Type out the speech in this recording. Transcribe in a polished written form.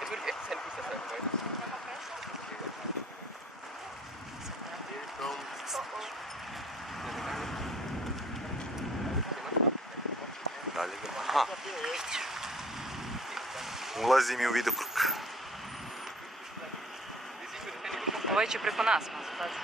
Jetzt würde ich echt das Handy besser freuen. Ага. Ulazim i u vidokrug. Ovaj će preko nas, pazi.